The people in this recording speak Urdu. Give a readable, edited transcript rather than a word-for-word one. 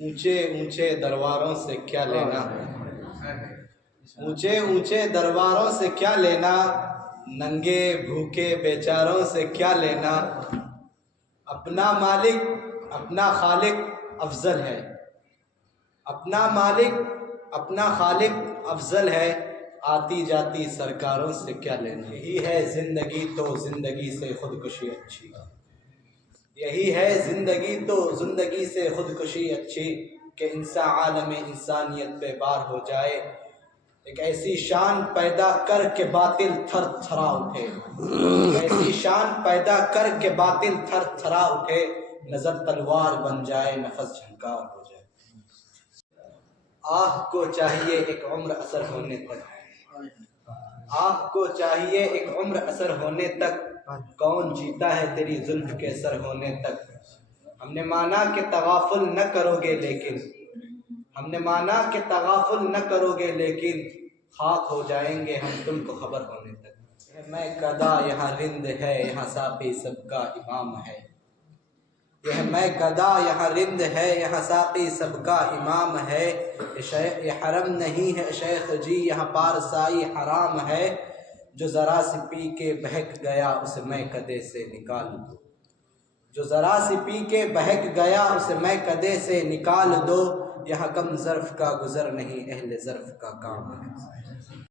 اونچے اونچے درباروں سے کیا لینا، اونچے اونچے درباروں سے کیا لینا، ننگے بھوکے بیچاروں سے کیا لینا۔ اپنا مالک اپنا خالق افضل ہے، اپنا مالک اپنا خالق افضل ہے، آتی جاتی سرکاروں سے کیا لینا۔ یہی ہے زندگی تو زندگی سے خودکشی اچھی، یہی ہے زندگی تو زندگی سے خودکشی اچھی، کہ انسان عالم انسانیت پہ بار ہو جائے، ایک ایسی شان پیدا کر کے باطل تھر تھرا اٹھے، ایسی شان پیدا کر کے باطل تھر تھرا اٹھے، نظر تلوار بن جائے نفس جھنکار ہو جائے۔ آہ کو چاہیے ایک عمر اثر ہونے تک، آہ کو چاہیے ایک عمر اثر ہونے تک، کون جیتا ہے تیری زلف کے سر ہونے تک۔ ہم نے مانا کہ تغافل نہ کرو گے لیکن، ہم نے مانا کہ تغافل نہ کرو گے لیکن، خاک ہو جائیں گے ہم تم کو خبر ہونے تک۔ میں گدا یہاں رند ہے یہاں ساقی سب کا امام ہے، یہ میں گدا یہاں رند ہے یہاں ساقی سب کا امام ہے، یہ حرم نہیں ہے شیخ جی یہاں پارسائی حرام ہے، جو ذرا سی پی کے بہک گیا اسے میں کدے سے نکال دو، جو ذرا سی پی کے بہک گیا اسے میں کدے سے نکال دو، یہاں کم ظرف کا گزر نہیں اہل ظرف کا کام ہے۔